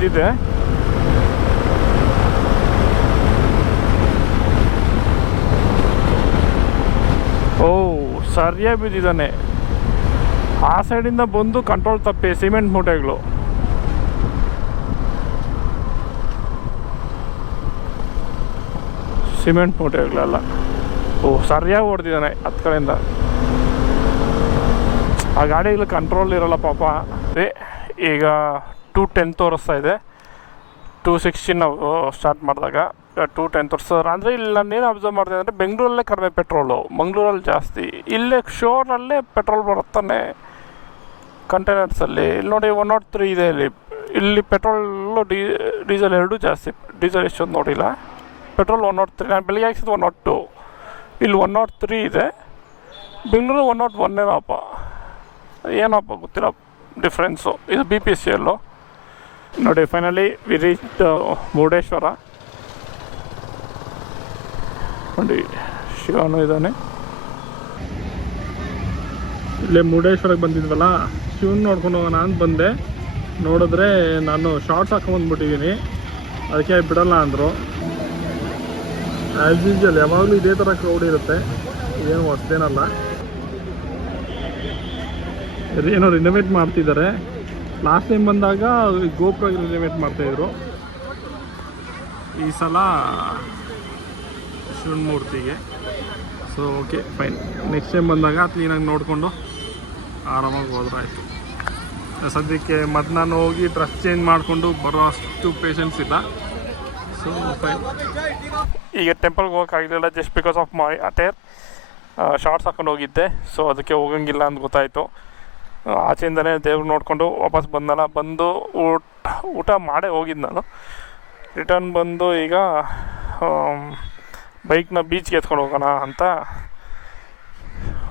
ಬಿದ್ದಿದೆ. ಓ ಸರಿಯಾಗಿ ಬಿದ್ದಿದ್ದಾನೆ. ಆ ಸೈಡಿಂದ ಬಂದು ಕಂಟ್ರೋಲ್ ತಪ್ಪಿ ಸಿಮೆಂಟ್ ಮೂಟೆಗಳು. ಸಿಮೆಂಟ್ ಮೂಟೆಗಳೆಲ್ಲ ಓ ಸರಿಯಾಗಿ ಹೊಡೆದಿದ್ದಾನೆ ಹತ್ತು ಕಡೆಯಿಂದ. ಆ ಗಾಡಿಗಳು ಕಂಟ್ರೋಲ್ ಇರೋಲ್ಲ ಪಾಪ. ಈಗ 210 ತೋರಿಸ್ತಾ ಇದೆ. 260 ನಾವು ಸ್ಟಾರ್ಟ್ ಮಾಡಿದಾಗ 210 ತೋರಿಸಿದ್ರೆ. ಅಂದರೆ ಇಲ್ಲಿ ನಾನು ಏನು ಅಬ್ಸರ್ವ್ ಮಾಡಿದೆ ಅಂದರೆ ಬೆಂಗಳೂರಲ್ಲೇ ಕಡಿಮೆ ಪೆಟ್ರೋಲು, ಮಂಗಳೂರಲ್ಲಿ ಜಾಸ್ತಿ. ಇಲ್ಲೇ ಶೋರಲ್ಲೇ ಪೆಟ್ರೋಲ್ ಬರುತ್ತಾನೆ ಕಂಟೈನರ್ಸಲ್ಲಿ. ಇಲ್ಲಿ ನೋಡಿ 103 ಇದೆ ಇಲ್ಲಿ ಪೆಟ್ರೋಲು ಡೀಸೆಲ್ ಎರಡೂ ಜಾಸ್ತಿ. ಡೀಸೆಲ್ ಎಷ್ಟೊಂದು ನೋಡಿಲ್ಲ, ಪೆಟ್ರೋಲ್ 103. ನಾನು ಬೆಳಿಗ್ಗೆ ಹಾಕ್ಸಿದ್ದು 102, ಇಲ್ಲಿ 103 ಇದೆ. ಬೆಂಗಳೂರು 101 ಏನಪ್ಪ, ಏನಪ್ಪ ಗೊತ್ತಿಲ್ಲ ಡಿಫ್ರೆನ್ಸು. ಇದು BPCL ನೋಡಿ. Finally we reach Murudeshwar. ನೋಡಿ ಶಿವನು ಇದ್ದಾನೆ ಇಲ್ಲೇ. ಮುರುಡೇಶ್ವರಕ್ಕೆ ಬಂದಿದ್ವಲ್ಲ, ಶಿವನ್ ನೋಡ್ಕೊಂಡು ಹೋಗೋಣ ಅಂತ ಬಂದೆ. ನೋಡಿದ್ರೆ ನಾನು ಶಾರ್ಟ್ಸ್ ಹಾಕೊಂಡ್ಬಂದ್ಬಿಟ್ಟಿದ್ದೀನಿ, ಅದಕ್ಕೆ ಬಿಡಲ್ಲ ಅಂದರು. ಆ್ಯಸ್ ಯೂಸ್ವಲ್ ಯಾವಾಗಲೂ ಇದೇ ಥರ ಕ್ರೌಡ್ ಇರುತ್ತೆ, ಏನು ಹೊಸದೇನಲ್ಲ. ಏನೋ ರಿನೋವೇಟ್ ಮಾಡ್ತಿದ್ದಾರೆ. ಲಾಸ್ಟ್ ಟೈಮ್ ಬಂದಾಗ ಗೋಪುರ ರಿನೋವೇಟ್ ಮಾಡ್ತಾಯಿದ್ರು. ಈ ಸಲ ಶಿವನ ಮೂರ್ತಿಗೆ. So okay fine, next time ಬಂದಾಗ ಕ್ಲೀನಾಗಿ ನೋಡಿಕೊಂಡು ಆರಾಮಾಗಿ ಹೋದ್ರಾಯ್ತು. ಸದ್ಯಕ್ಕೆ ಮತ್ತು ನಾನು ಹೋಗಿ ಡ್ರೆಸ್ ಚೇಂಜ್ ಮಾಡಿಕೊಂಡು ಬರೋ ಅಷ್ಟು ಪೇಷನ್ಸ್ ಇಲ್ಲ. So fine. ಈಗ ಟೆಂಪಲ್ಗೆ ಹೋಗೋಕ್ಕಾಗಲಿಲ್ಲ just because of my attire. Shorts ಹಾಕೊಂಡು ಹೋಗಿದ್ದೆ, ಸೊ ಅದಕ್ಕೆ ಹೋಗಂಗಿಲ್ಲ ಅಂತ ಗೊತ್ತಾಯಿತು. ಆಚೆಯಿಂದನೇ ದೇವ್ರು ನೋಡಿಕೊಂಡು ವಾಪಸ್ ಬಂದಲ್ಲ. ಬಂದು ಊಟ ಮಾಡೇ ಹೋಗಿದ್ದು ನಾನು. ರಿಟರ್ನ್ ಬಂದು ಈಗ ಬೈಕ್ನ ಬೀಚ್ಗೆ ಎತ್ಕೊಂಡು ಹೋಗೋಣ ಅಂತ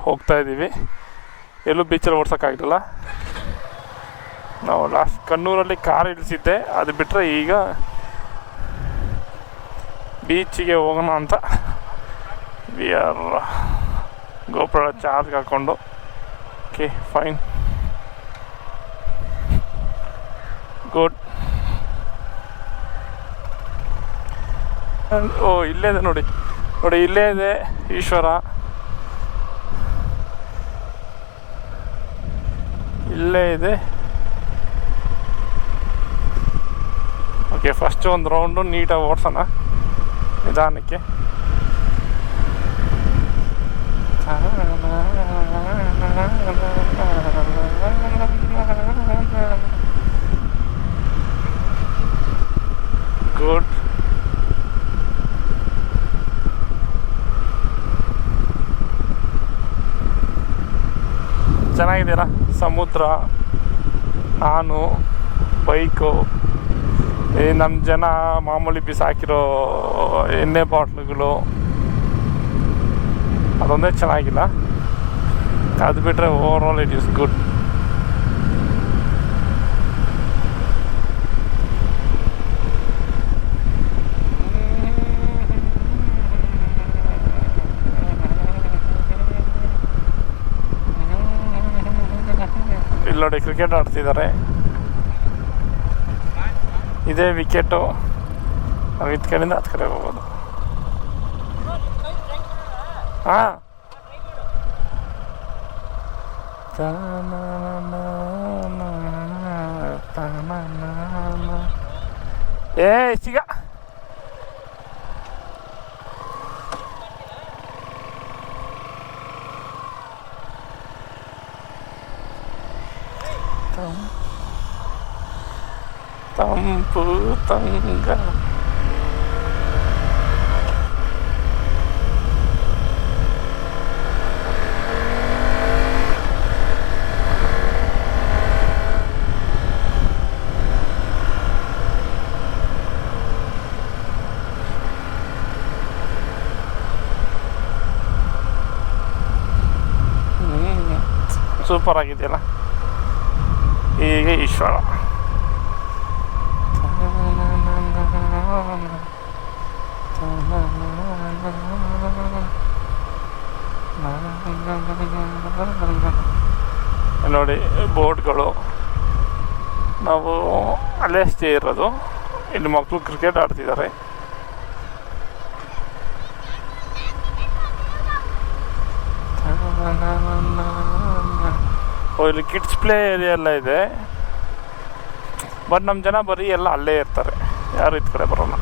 ಹೋಗ್ತಾಯಿದ್ದೀವಿ. ಎಲ್ಲೂ ಬೀಚಲ್ಲಿ ಓಡ್ಸೋಕ್ಕಾಗಲಿಲ್ಲ. ನಾವು ಲಾಸ್ಟ್ ಕಣ್ಣೂರಲ್ಲಿ ಕಾರ್ ಇಳಿಸಿದ್ದೆ, ಅದು ಬಿಟ್ಟರೆ ಈಗ ಬೀಚಿಗೆ ಹೋಗೋಣ ಅಂತ ವಿ ಆರ್ ಗೋಪುರ ಚಾರ್ಜ್ ಹಾಕ್ಕೊಂಡು. Okay fine, good. ಓ ಇಲ್ಲೇ ಇದೆ ನೋಡಿ, ನೋಡಿ ಇಲ್ಲೇ ಇದೆ ಈಶ್ವರ, ಇಲ್ಲೇ ಇದೆ. ಓಕೆ ಫಸ್ಟ್ ಒಂದು ರೌಂಡು ನೀಟಾಗಿ ಓಡಿಸೋಣ ನಿಧಾನಕ್ಕೆ. ಗುಡ್. ಚೆನ್ನಾಗಿದೆಯಲ್ಲ ಸಮುದ್ರ, ನಾನು, ಬೈಕು, ನಮ್ಮ ಜನ ಮಾಮೂಲಿ ಬಿಸಾಕಿರೋ ಎಣ್ಣೆ ಬಾಟ್ಲುಗಳು, ಅದೊಂದೇ ಚೆನ್ನಾಗಿಲ್ಲ. ಅದು ಬಿಟ್ಟರೆ over all it is good. ಇಲ್ಲಿ ನೋಡಿ ಕ್ರಿಕೆಟ್ ಆಡ್ತಿದ್ದಾರೆ. ಇದೇ ವಿಕೆಟು, ನಾವು ಇದ್ ಕಡೆಯಿಂದ ಹತ್ತು ಕಡೆ ಹೋಗೋದು. ಹಾಂ ಏ ಸಿಗ ತಂಪು ತಂಗ. ಸೂಪರ್ ಆಗಿದೆಯಲ್ಲ. ಈಗ ಈಶ್ವರ ನೋಡಿ ಬೋಟ್ಗಳು. ನಾವು ಅಲ್ಲೇ ಸ್ಟೇ ಇರೋದು. ಇಲ್ಲಿ ಮಕ್ಕಳು ಕ್ರಿಕೆಟ್ ಆಡ್ತಿದ್ದಾರೆ. ಇಲ್ಲಿ ಕಿಡ್ಸ್ ಪ್ಲೇ ಏರಿಯಾ ಎಲ್ಲ ಇದೆ. ಬಟ್ ನಮ್ಮ ಜನ ಬರೀ ಎಲ್ಲ ಅಲ್ಲೇ ಇರ್ತಾರೆ, ಯಾರು ಈ ಕಡೆ ಬರೋಲ್ಲ.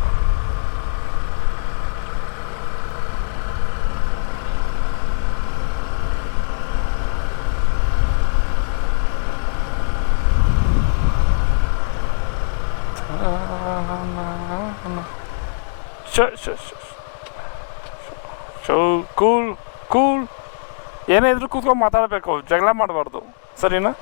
ಕೂಲ್ ಕೂಲ್, ಏನೇ ಇದ್ರೂ ಕೂತ್ಕೊಂಡು ಮಾತಾಡಬೇಕು, ಜಗಳ ಮಾಡಬಾರ್ದು, ಸರಿನಾ?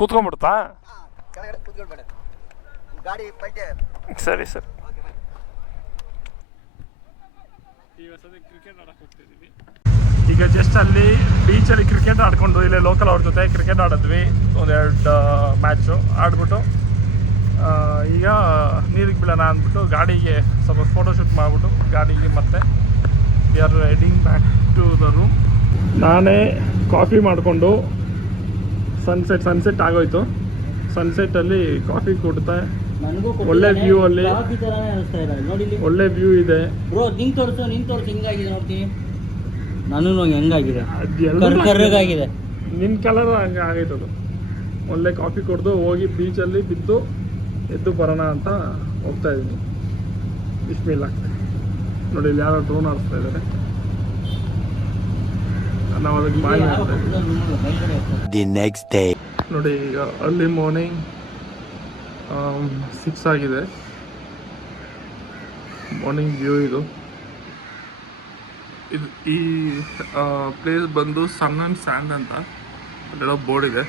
ಕೂತ್ಕೊಂಡ್ಬಿಡ್ತಾ? ಸರಿ ಸರಿ. ಕ್ರಿಕೆಟ್ ಆಡಕ್ಕೆ ಹೋಗ್ತಿದ್ದೀವಿ ಈಗ. ಜಸ್ಟ್ ಅಲ್ಲಿ ಬೀಚಲ್ಲಿ ಕ್ರಿಕೆಟ್ ಆಡ್ಕೊಂಡು ಇಲ್ಲೇ ಲೋಕಲ್ ಅವ್ರ ಜೊತೆ ಕ್ರಿಕೆಟ್ ಆಡಿದ್ವಿ, ಒಂದೆರಡು ಮ್ಯಾಚು ಆಡ್ಬಿಟ್ಟು ಈಗ ನೀರಿಗೆ ಬೀಳೋಣ ಅಂದ್ಬಿಟ್ಟು ಗಾಡಿಗೆ ಸ್ವಲ್ಪ ಫೋಟೋಶೂಟ್ ಮಾಡಿಬಿಟ್ಟು ಗಾಡಿಗೆ ಮತ್ತೆ we are heading back to the room. ನಾನೇ ಕಾಫಿ ಮಾಡಿಕೊಂಡು ಸನ್ಸೆಟ್ ಆಗೋಯ್ತು. ಸನ್ಸೆಟ್ಟಲ್ಲಿ ಕಾಫಿ ಕೊಡ್ತಾ ಒಳ್ಳೆ ವ್ಯೂ, ಅಲ್ಲಿ ಒಳ್ಳೆ ವ್ಯೂ ಇದೆ. ಬ್ರೋ ನಿಂಗೆ ತೋರಿಸು ಹಿಂಗಾಗಿದೆ ನೋಡ್ತೀನಿ. ನಾನು ಹೆಂಗಾಗಿದೆ, ಕರ್ರಗಾಗಿದೆ. ನಿನ್ನ ಕಲರ್ ಹಂಗೆ ಆಗೈತೆ. ಅದು ಒಳ್ಳೆ ಕಾಫಿ ಕುಡಿದು ಹೋಗಿ ಬೀಚಲ್ಲಿ ಬಿದ್ದು ಎದ್ದು ಬರೋಣ ಅಂತ ಹೋಗ್ತಾ ಇದ್ದೀನಿ. ಬಿಸ್ಮಿಲ್ಲ ನೋಡಿ, ಇಲ್ಲಿ ಯಾರೋ ಡ್ರೋನ್ ಆಡಿಸ್ತಾ ಇದ್ದಾರೆ. ನಾವು ಅದಕ್ಕೆ ಮಾಡಿ ನೋಡಿ. ಈಗ ಅರ್ಲಿ ಮಾರ್ನಿಂಗ್ 6 ಆಗಿದೆ. ಮಾರ್ನಿಂಗ್ ವ್ಯೂ ಇದು. ಈ ಪ್ಲೇಸ್ ಬಂದು ಸನ್ ಆ್ಯಂಡ್ ಸ್ಯಾಂಡ್ ಅಂತ ಅಲ್ಲೆಲ್ಲ ಬೋರ್ಡ್ ಇದೆ.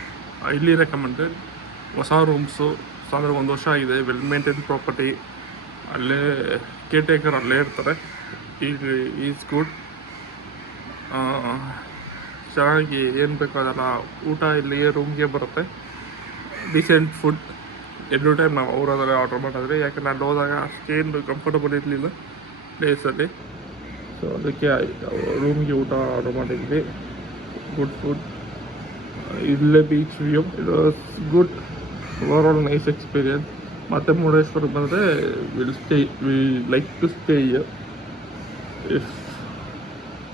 ಇಲ್ಲಿ ರೆಕಮೆಂಡೆಡ್ ಹೊಸ ರೂಮ್ಸು. ಅಂದರೆ 1 ವರ್ಷ ಆಗಿದೆ, ವೆಲ್ ಮೇಂಟೈನ್ ಪ್ರಾಪರ್ಟಿ. ಅಲ್ಲೇ ಕೇರ್ ಟೇಕರ್ ಅಲ್ಲೇ ಇರ್ತಾರೆ. Is good. ಚೆನ್ನಾಗಿ ಏನು ಬೇಕೋ ಅದೆಲ್ಲ ಊಟ ಇಲ್ಲಿಗೆ ರೂಮ್ಗೆ ಬರುತ್ತೆ. Decent food. ಎವ್ರಿ ಟೈಮ್ ನಾವು ಅವರದಲ್ಲೇ ಆರ್ಡ್ರ್ ಮಾಡಿದ್ರೆ, ಯಾಕಂದ್ರೆ ಅಲ್ಲಿ ಹೋದಾಗ ಅಷ್ಟೇನು ಕಂಫರ್ಟಬಲ್ ಇರಲಿಲ್ಲ ಪ್ಲೇಸಲ್ಲಿ. ಸೊ ಅದಕ್ಕೆ ರೂಮ್ಗೆ ಊಟ ಆರ್ಡ್ರ್ ಮಾಡಿದ್ವಿ. Good food. ಇಲ್ಲೇ beach view. It was good. Overall nice experience. ಮತ್ತು ಮುರುಡೇಶ್ವರಕ್ಕೆ ಬಂದರೆ will like to stay here.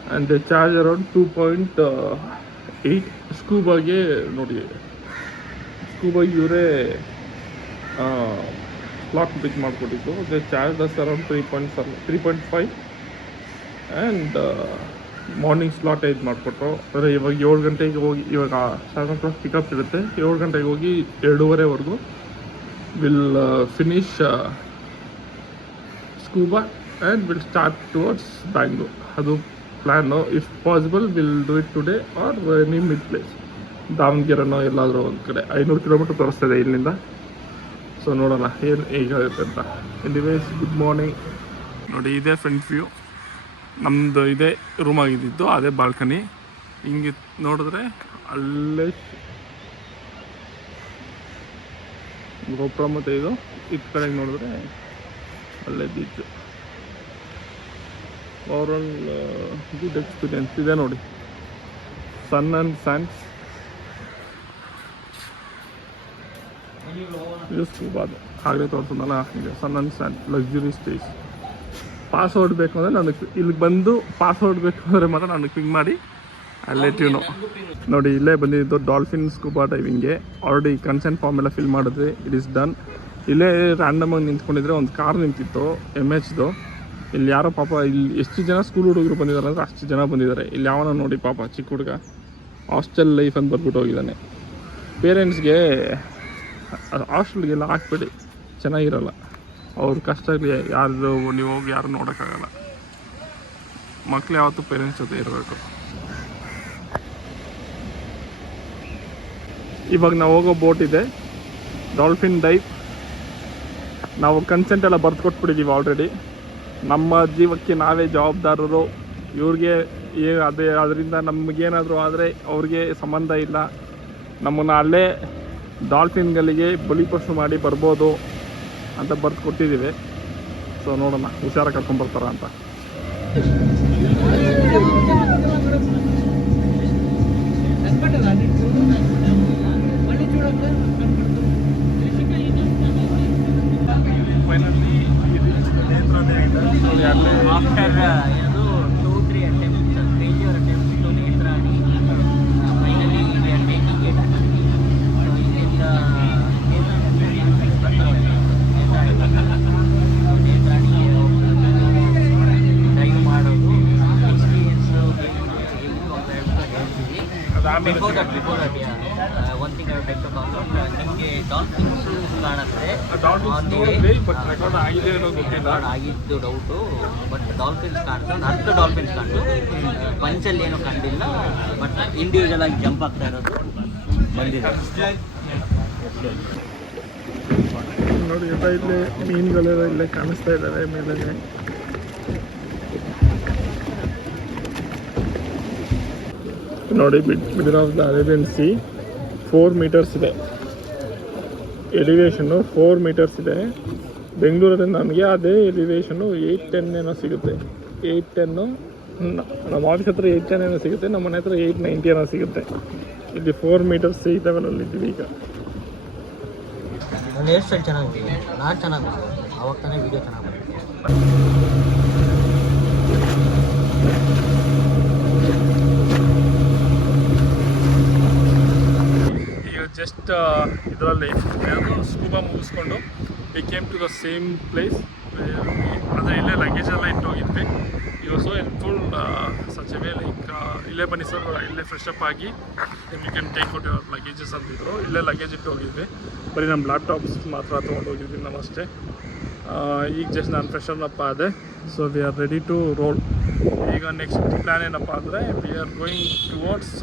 And they charge around 2.8. ಸ್ಕೂಬಾಗೆ ನೋಡಿ, ಸ್ಕೂಬಾಗೆ ಇವರೇ ಸ್ಲಾಟ್ ಬುಕ್ ಮಾಡಿಕೊಟ್ಟಿದ್ದು. They charge us around 3.5. And morning slot ಇದು ಮಾಡಿಕೊಟ್ರು. ಅಂದರೆ ಇವಾಗ 7 ಗಂಟೆಗೆ ಹೋಗಿ, ಇವಾಗ 7 o'clock ಪಿಕಪ್ ಇರುತ್ತೆ. 7 ಗಂಟೆಗೆ ಹೋಗಿ 2:30ವರೆಗೂ will finish scuba and will start towards Bangalore. ಅದು plan. If possible will do it today or any mid place, ದಾವಣಗೆರೆನೋ ಎಲ್ಲಾದರೂ ಒಂದು ಕಡೆ. 500 ಕಿಲೋಮೀಟ್ರ್ ತೋರಿಸ್ತಿದೆ ಇಲ್ಲಿಂದ. ಸೊ ನೋಡೋಣ ಏನು ಹೇಗಾಗುತ್ತೆ ಅಂತ. Anyways, good morning. ನೋಡಿ, ಇದೇ ಫ್ರಂಟ್ ವ್ಯೂ. ನಮ್ಮದು ಇದೇ ರೂಮ್ ಆಗಿದ್ದು, ಅದೇ ಬಾಲ್ಕನಿ. ಹಿಂಗೆ ನೋಡಿದ್ರೆ ಅಲ್ಲೇ ಗೋಪುರ ಮತ್ತು ಇದು. ಈ ಕಡೆಗೆ ನೋಡಿದ್ರೆ ಅಲ್ಲೇ ಬೀಚು. ಓವರಾಲ್ ಗುಡ್ ಎಕ್ಸ್ಪೀರಿಯನ್ಸ್ ಇದೆ ನೋಡಿ. Sun and sands. ಇದು ಸ್ಕೂಬಾದು ಆಗಲೇ ತೋರಿಸೋದಲ್ಲ. ಈಗ sun and sand luxury stays. Password ಬೇಕು ಅಂದರೆ ನನಗೆ ಇಲ್ಲಿಗೆ ಬಂದು ಪಾಸ್ವರ್ಡ್ ಬೇಕು ಅಂದರೆ ಮಾತ್ರ ನನಗೆ ಪಿಂಗ್ ಮಾಡಿ ಅಲ್ಲೇ ಟ್ಯೂನು. ನೋಡಿ, ಇಲ್ಲೇ ಬಂದಿದ್ದು ಡಾಲ್ಫಿನ್ ಸ್ಕೂಬಾ ಡೈವಿಂಗ್ಗೆ. ಆಲ್ರೆಡಿ ಕನ್ಸೆಂಟ್ ಫಾರ್ಮ್ ಎಲ್ಲ ಫಿಲ್ ಮಾಡಿದ್ವಿ. It is done. ಇಲ್ಲೇ ರ್ಯಾಂಡಮಾಗಿ ನಿಂತ್ಕೊಂಡಿದ್ರೆ ಒಂದು ಕಾರ್ ನಿಂತಿತ್ತು MHದು. ಇಲ್ಲಿ ಯಾರೋ ಪಾಪ, ಇಲ್ಲಿ ಎಷ್ಟು ಜನ ಸ್ಕೂಲ್ ಹುಡುಗರು ಬಂದಿದ್ದಾರೆ ಅಂದರೆ ಅಷ್ಟು ಜನ ಬಂದಿದ್ದಾರೆ. ಇಲ್ಲಿ ಯಾವನ ನೋಡಿ ಪಾಪ ಚಿಕ್ಕ ಹುಡುಗ ಹಾಸ್ಟೆಲ್ ಲೈಫ್ ಅಂತ ಬರ್ಬಿಟ್ಟು ಹೋಗಿದ್ದಾನೆ. ಪೇರೆಂಟ್ಸ್ಗೆ ಹಾಸ್ಟೆಲ್ಗೆಲ್ಲ ಹಾಕ್ಬೇಡಿ, ಚೆನ್ನಾಗಿರಲ್ಲ. ಅವ್ರ ಕಷ್ಟಕ್ಕೆ ಯಾರು ನೀವು ಹೋಗಿ ಯಾರು ನೋಡೋಕ್ಕಾಗಲ್ಲ. ಮಕ್ಳು ಯಾವತ್ತೂ ಪೇರೆಂಟ್ಸ್ ಜೊತೆ ಇರಬೇಕು. ಇವಾಗ ನಾವು ಹೋಗೋ ಬೋಟ್ ಇದೆ, ಡಾಲ್ಫಿನ್ ಡೈವ್. ನಾವು ಕನ್ಸೆಂಟ್ ಎಲ್ಲ ಬರ್ದು ಕೊಟ್ಬಿಟ್ಟಿದ್ದೀವಿ ಆಲ್ರೆಡಿ. ನಮ್ಮ ಜೀವಕ್ಕೆ ನಾವೇ ಜವಾಬ್ದಾರರು. ಇವ್ರಿಗೆ ಅದರಿಂದ ನಮಗೇನಾದರೂ ಆದರೆ ಅವ್ರಿಗೆ ಸಂಬಂಧ ಇಲ್ಲ. ನಮ್ಮನ್ನು ಅಲ್ಲೇ ಡಾಲ್ಫಿನ್ಗಳಿಗೆ ಬಲಿಪಶು ಮಾಡಿ ಬರ್ಬೋದು ಅಂತ ಬರ್ದು ಕೊಟ್ಟಿದ್ದೀವಿ. ಸೊ ನೋಡೋಣ ಹುಷಾರಾಗಿ ಕರ್ಕೊಂಡ್ಬರ್ತಾರ ಅಂತ. Before that, one thing I would like to call out, ನಿಮಗೆ ಡಾಲ್ಫಿನ್ಸ್ ಕಾಣುತ್ತೆ, ಬಟ್ ರೆಕಾರ್ಡ್ ಆಗಿದೆ ಅನ್ನೋದು ಗೊತ್ತಿಲ್ಲ, ಆಗಿದ್ದು ಡೌಟು. ಬಟ್ ಡಾಲ್ಫಿನ್ಸ್ ಕಾಣ್ತು, 10 ಡಾಲ್ಫಿನ್ಸ್ ಕಾಣ್ತು, ಪಂಚಲ್ಲಿ ಏನೂ ಕಂಡಿಲ್ಲ. ಬಟ್ ಇಂಡಿವಿಜುವಲ್ ಆಗಿ ಜಂಪ್ ಆಗ್ತಾ ಇರೋದು ಬಂದಿದೆ ನೋಡಿ. ಇಲ್ಲೇ ಮೀನುಗಳೆಲ್ಲ ಇಲ್ಲೇ ಕಾಣಿಸ್ತಾ ಇದ್ದಾವೆ ಮೇಲೆ. ನೋಡಿ, middle of the Arabian sea 4 metres ಇದೆ ಎಲಿವೇಶನ್ನು, 4 ಮೀಟರ್ಸ್ ಇದೆ. ಬೆಂಗಳೂರಲ್ಲಿ ನನಗೆ ಅದೇ ಎಲಿವೇಶನ್ನು 810 ಏನೋ ಸಿಗುತ್ತೆ. 810 ನಮ್ಮ ಆಫೀಸ್ ಹತ್ರ 810 ಏನೋ ಸಿಗುತ್ತೆ, ನಮ್ಮ ಮನೆ ಹತ್ರ 890 ಏನೋ ಸಿಗುತ್ತೆ. ಇಲ್ಲಿ 4 ಮೀಟರ್ಸ್ ಈ ಲೆವೆಲಲ್ಲಿ ಇದ್ದೀವಿ ಈಗ. ನನ್ನ ಹೇರ್ ಸ್ಟೈಲ್ ಚೆನ್ನಾಗಿದೆ, ನಾನು ಚೆನ್ನಾಗಿ ಅವಾಗ ತಾನೇ ವೀಡಿಯೋ ಚೆನ್ನಾಗಿ ಬರುತ್ತೆ. ಜಸ್ಟ್ ಇದರಲ್ಲಿ ಸ್ಕೂಬಾ ಮುಗಿಸ್ಕೊಂಡು we came to the same place. ಅಂದರೆ ಇಲ್ಲೇ ಲಗೇಜ್ ಎಲ್ಲ ಇಟ್ಟೋಗಿದ್ವಿ. You are so helpful such a way like ಇಲ್ಲೇ ಬನ್ನಿ ಸರ್, ಇಲ್ಲೇ ಫ್ರೆಶ್ ಅಪ್ ಆಗಿ you can take out your luggages ಅಂತಿದ್ರು. ಇಲ್ಲೇ ಲಗೇಜ್ ಇಟ್ಟು ಹೋಗಿದ್ವಿ, ಬರೀ ನಮ್ಮ ಲ್ಯಾಪ್ಟಾಪ್ಸ್ ಮಾತ್ರ ತೊಗೊಂಡು ಹೋಗಿದ್ವಿ ನಾವು ಅಷ್ಟೇ. ಈಗ ಜಸ್ಟ್ ನಾನು ಫ್ರೆಶನ್ ಅಪ್ ಆದೆ. So we are ready to roll. ಈಗ ನೆಕ್ಸ್ಟ್ ಪ್ಲ್ಯಾನ್ ಏನಪ್ಪ ಅಂದರೆ ವಿ ಆರ್ ಗೋಯಿಂಗ್ ಟುವರ್ಡ್ಸ್,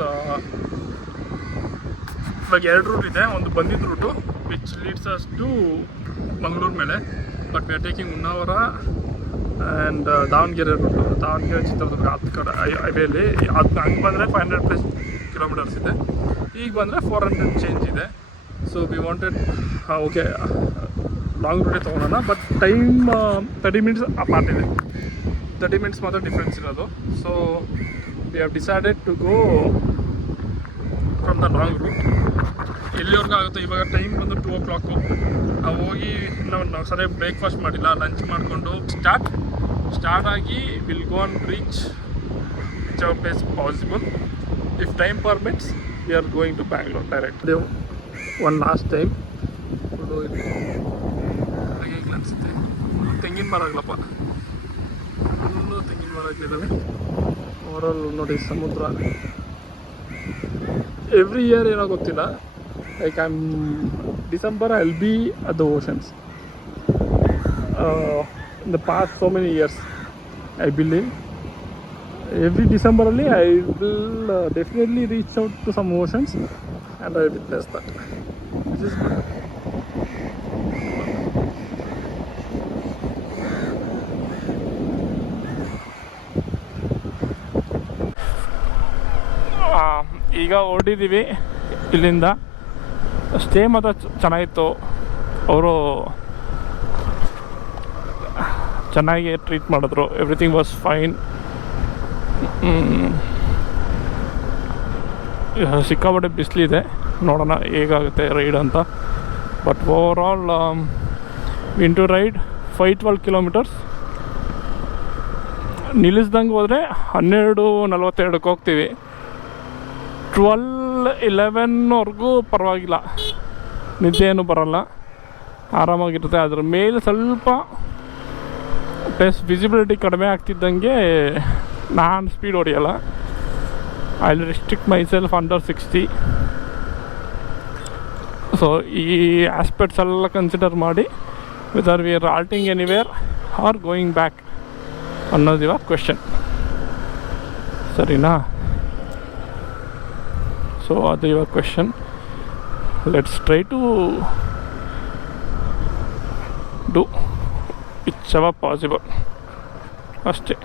ಇವಾಗ 2 ರೂಟ್ ಇದೆ. ಒಂದು ಬಂದಿದ್ದ route which leads us to Mangaluru ಮೇಲೆ, but we are taking Honnavar and Davanagere route, Davanagere Chitradurga ಹತ್ತು ಕಡೆ ಹೈವೇಲಿ. ಅದು ಹಂಗೆ ಬಂದರೆ 500+ ಕಿಲೋಮೀಟರ್ಸ್ ಇದೆ, ಈಗ ಬಂದರೆ 400 ಚೇಂಜ್ ಇದೆ. So we wanted okay long ರೂಟೇ ತೊಗೊಳೋಣ, ಬಟ್ ಟೈಮ್ 30 ಮಿನಿಟ್ಸ್ ಅಪಾರ್ಟ್ ಇದೆ. 30 ಮಿನಿಟ್ಸ್ ಮಾತ್ರ ಡಿಫ್ರೆನ್ಸ್ ಇರೋದು. So we have decided to go from the long route. ಎಲ್ಲಿವರೆಗೂ ಆಗುತ್ತೆ ಇವಾಗ ಟೈಮ್ ಬಂದು 2 o'clock. ನಾವು ಹೋಗಿ ನಾವು ಸರಿಯಾಗಿ ಬ್ರೇಕ್ಫಾಸ್ಟ್ ಮಾಡಿಲ್ಲ, ಲಂಚ್ ಮಾಡಿಕೊಂಡು ಸ್ಟಾರ್ಟ್ ಆಗಿ will go on reach which our place possible. If time permits we are going to Bangalore direct. One last time ಹಾಗೆ ಅನಿಸುತ್ತೆ. ತೆಂಗಿನ ಮರಗಳಪ್ಪ, ಫುಲ್ಲು ತೆಂಗಿನ ಮರ ಇದ್ದಾವೆ. ಓವರಾಲ್ ನೋಡಿ ಸಮುದ್ರ. ಎವ್ರಿ ಇಯರ್ ಏನೋ ಗೊತ್ತಿಲ್ಲ, like December I'll be at the oceans. In the past so many years I believe every December only I will definitely reach out to some oceans and I witness that, which is good. ಈಗ ಹೊರಟಿದ್ದೀವಿ ಇಲ್ಲಿಂದ. Stay ಮಾತ್ರ ಚೆನ್ನಾಗಿತ್ತು, ಅವರು ಚೆನ್ನಾಗಿ treat ಮಾಡಿದ್ರು, everything was fine. ಸಿಕ್ಕಾಪಟ್ಟೆ ಬಿಸಿಲಿದೆ, ನೋಡೋಣ ಹೇಗಾಗುತ್ತೆ ರೈಡ್ ಅಂತ. But overall win to ride 5-12 kilometres. ನಿಲ್ಲಿಸ್ದಂಗೆ ಹೋದರೆ 12:42 ಹೋಗ್ತೀವಿ. 12-11ವರೆಗೂ ಪರವಾಗಿಲ್ಲ, ನಿದ್ದೆ ಏನೂ ಬರೋಲ್ಲ, ಆರಾಮಾಗಿರುತ್ತೆ. ಅದ್ರ ಮೇಲೆ ಸ್ವಲ್ಪ ಪ್ಲಸ್ ವಿಸಿಬಿಲಿಟಿ ಕಡಿಮೆ ಆಗ್ತಿದ್ದಂಗೆ ನಾನು ಸ್ಪೀಡ್ ಹೊಡೆಯಲ್ಲ. I will restrict myself under 60. So ಈ ಆಸ್ಪೆಕ್ಟ್ಸ್ ಎಲ್ಲ ಕನ್ಸಿಡರ್ ಮಾಡಿ whether we are halting anywhere or going back ಅನ್ನೋದು ಇವಾಗ ಕ್ವೆಶನ್. ಸರಿನಾ? ಸೊ ಅದು ಇವಾಗ question. Let's try to do whichever possible ಅಷ್ಟೇ.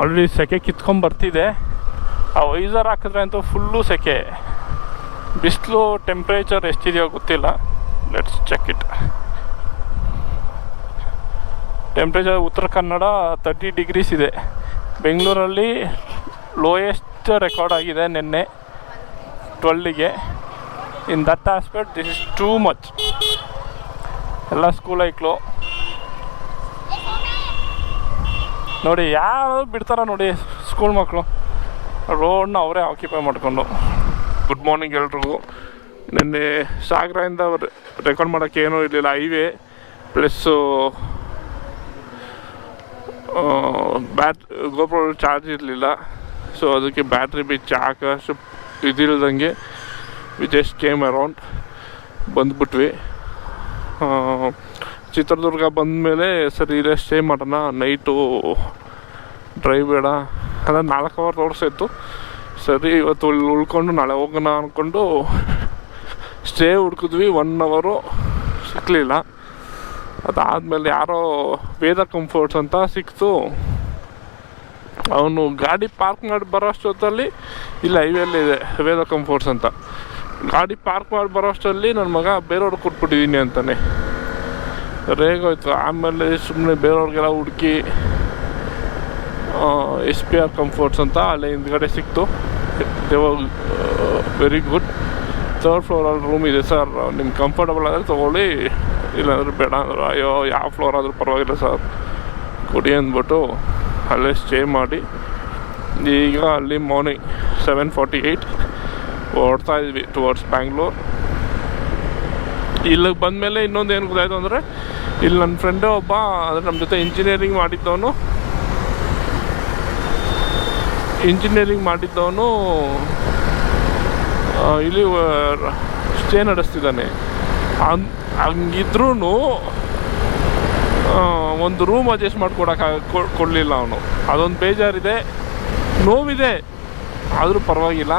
ಆಲ್ರೆಡಿ ಸೆಕೆ ಕಿತ್ಕೊಂಬರ್ತಿದೆ. ಆ ವೈಸರ್ ಹಾಕಿದ್ರೆ ಅಂತೂ ಫುಲ್ಲು ಸೆಕೆ. ಬಿಸಿಲು ಟೆಂಪ್ರೇಚರ್ ಎಷ್ಟಿದೆಯೋ ಗೊತ್ತಿಲ್ಲ. Let's check it. Temperature Uttara Kannada 30 degrees ಇದೆ. ಬೆಂಗಳೂರಲ್ಲಿ ಲೋಯೆಸ್ಟ್ ರೆಕಾರ್ಡ್ ಆಗಿದೆ ನಿನ್ನೆ 12ಗೆ. In that aspect this is too much. ಎಲ್ಲ ಸ್ಕೂಲ್ ಐಕ್ಲು ನೋಡಿ, ಯಾರು ಬಿಡ್ತಾರ ನೋಡಿ ಸ್ಕೂಲ್ ಮಕ್ಕಳು ರೋಡ್ನ ಅವರೇ ಆಕ್ಯುಪೈ ಮಾಡಿಕೊಂಡು. ಗುಡ್ ಮಾರ್ನಿಂಗ್ ಎಲ್ರಿಗೂ. ನಿನ್ನೆ ಸಾಗರದಿಂದ ರೆಕಾರ್ಡ್ ಮಾಡೋಕ್ಕೆ ಏನೂ ಇರಲಿಲ್ಲ. ಹೈವೇ ಪ್ಲಸ್ಸು ಗೋಪ್ರೋ ಚಾರ್ಜ್ ಇರಲಿಲ್ಲ. ಸೊ ಅದಕ್ಕೆ ಬ್ಯಾಟ್ರಿ ಬಿಚ್ಚಿ ಆಕಾಶ ಇದಿಲ್ದಂಗೆ ವಿ ಜಸ್ಟ್ ಕೇಮ್ ಅರೌಂಡ್ ಬಂದ್ಬಿಟ್ವಿ. ಚಿತ್ರದುರ್ಗ ಬಂದಮೇಲೆ ಸರಿ ಇಲ್ಲೇ ಸ್ಟೇ ಮಾಡೋಣ, ನೈಟು ಡ್ರೈವ್ ಬೇಡ. ಅಲ್ಲ 4 ಅವರ್ ತೋರಿಸಿತ್ತು. ಸರಿ ಇವತ್ತು ಉಳ್ಕೊಂಡು ನಾಳೆ ಹೋಗೋಣ ಅಂದ್ಕೊಂಡು ಸ್ಟೇ ಹುಡ್ಕಿದ್ವಿ. 1 ಅವರು ಸಿಕ್ಕಲಿಲ್ಲ. ಅದಾದಮೇಲೆ ಯಾರೋ ವೇದ ಕಂಫರ್ಟ್ಸ್ ಅಂತ ಸಿಕ್ತು. ಅವನು ಗಾಡಿ ಪಾರ್ಕ್ ಮಾಡಿ ಬರೋ ಅಷ್ಟೊತ್ತಲ್ಲಿ ಇಲ್ಲ ಹೈವೇಲಿ ಇದೆ ವೇದ ಕಂಫರ್ಟ್ಸ್ ಅಂತ. ಗಾಡಿ ಪಾರ್ಕ್ ಮಾಡಿ ಬರೋ ಅಷ್ಟರಲ್ಲಿ ನನ್ನ ಮಗ ಬೇರೆಯವ್ರಿಗೆ ಕೊಟ್ಬಿಟ್ಟಿದ್ದೀನಿ ಅಂತಾನೆ. ರೇಗೋಯ್ತು. ಆಮೇಲೆ ಸುಮ್ಮನೆ ಬೇರೆಯವ್ರಿಗೆಲ್ಲ ಹುಡುಕಿ SPR ಕಂಫರ್ಟ್ಸ್ ಅಂತ ಅಲ್ಲೇ ಹಿಂದ್ಗಡೆ ಸಿಕ್ತು. Very good. 3rd ಫ್ಲೋರಲ್ಲಿ ರೂಮ್ ಇದೆ ಸರ್, ನಿಮ್ಗೆ ಕಂಫರ್ಟಬಲ್ ಆದರೆ ತೊಗೊಳ್ಳಿ, ಇಲ್ಲಾಂದ್ರೆ ಬೇಡ ಅಂದರು. ಅಯ್ಯೋ ಯಾವ ಫ್ಲೋರ್ ಆದರೂ ಪರವಾಗಿಲ್ಲ ಸರ್ ಕೊಡಿ ಅಂದ್ಬಿಟ್ಟು ಅಲ್ಲೇ ಸ್ಟೇ ಮಾಡಿ ಈಗ ಅಲ್ಲಿ ಮಾರ್ನಿಂಗ್ 7:48 ಹೊರಡ್ತಾ ಇದ್ವಿ ಟುವರ್ಡ್ಸ್ ಬ್ಯಾಂಗ್ಳೂರ್. ಇಲ್ಲಿಗೆ ಬಂದಮೇಲೆ ಇನ್ನೊಂದು ಏನು ಗೊತ್ತಾಯಿತು ಅಂದರೆ, ಇಲ್ಲಿ ನನ್ನ ಫ್ರೆಂಡೇ ಒಬ್ಬ ಅಂದರೆ ನಮ್ಮ ಜೊತೆ ಇಂಜಿನಿಯರಿಂಗ್ ಮಾಡಿದ್ದವನು ಇಲ್ಲಿ ಸ್ಟೇ ನಡೆಸ್ತಿದ್ದಾನೆ. ಹಂಗಿದ್ರೂ ಒಂದು ರೂಮ್ ಅಡ್ಜಸ್ಟ್ ಕೊಡಲಿಲ್ಲ ಅವನು. ಅದೊಂದು ಬೇಜಾರಿದೆ, ನೋವಿದೆ. ಆದರೂ ಪರವಾಗಿಲ್ಲ.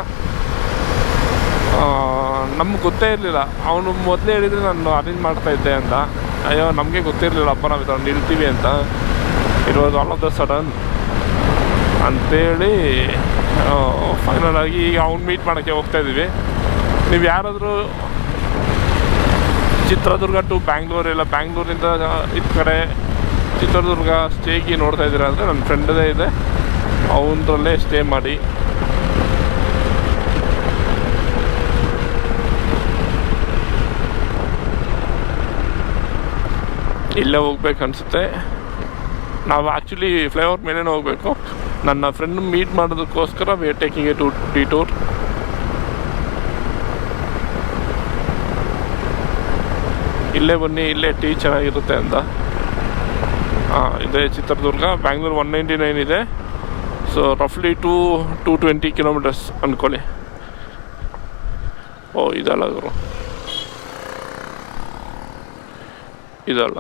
ನಮ್ಗೆ ಗೊತ್ತೇ ಇರಲಿಲ್ಲ. ಅವನು ಮೊದಲೇ ಹೇಳಿದರೆ ನಾನು ಅರೇಂಜ್ ಮಾಡ್ತಾಯಿದ್ದೆ ಅಂತ. ಅಯ್ಯೋ ನಮಗೆ ಗೊತ್ತಿರಲಿಲ್ಲಪ್ಪ ನಾವು ಇದನ್ನು ನಿಲ್ತೀವಿ ಅಂತ. It was all of the sudden ಅಂಥೇಳಿ ಫೈನಲ್ ಆಗಿ ಈಗ ಅವ್ನು ಮೀಟ್ ಮಾಡೋಕ್ಕೆ ಹೋಗ್ತಾಯಿದ್ದೀವಿ. ನೀವು ಯಾರಾದರೂ ಚಿತ್ರದುರ್ಗ ಟು ಬ್ಯಾಂಗ್ಳೂರ್ ಇಲ್ಲ ಬ್ಯಾಂಗ್ಳೂರಿಂದ ಈ ಕಡೆ ಚಿತ್ರದುರ್ಗ ಸ್ಟೇಗೆ ನೋಡ್ತಾ ಇದ್ದೀರಾ ಅಂದರೆ ನನ್ನ ಫ್ರೆಂಡದೇ ಇದೆ, ಅವನದ್ರಲ್ಲೇ ಸ್ಟೇ ಮಾಡಿ. ಇಲ್ಲೇ ಹೋಗ್ಬೇಕು ಅನಿಸುತ್ತೆ. ನಾವು ಆ್ಯಕ್ಚುಲಿ ಫ್ಲೈಓವರ್ ಮೇಲೇ ಹೋಗಬೇಕು. ನನ್ನ ಫ್ರೆಂಡ್ ಮೀಟ್ ಮಾಡೋದಕ್ಕೋಸ್ಕರ ವಿ ಆರ್ ಟೇಕಿಂಗ್ ಎ ಡಿಟೂರ್. ಇಲ್ಲೇ ಬನ್ನಿ, ಇಲ್ಲೇ ಟೀ ಚೆನ್ನಾಗಿರುತ್ತೆ ಅಂತ. ಇದೆ ಚಿತ್ರದುರ್ಗ. ಬ್ಯಾಂಗ್ಳೂರ್ 199 ಇದೆ. ಸೊ ರಫ್ಲಿ 220 ಕಿಲೋಮೀಟರ್ಸ್ ಅಂದ್ಕೊಳ್ಳಿ. ಓ ಇದಲ್ಲ ಗುರು, ಇದಲ್ಲ,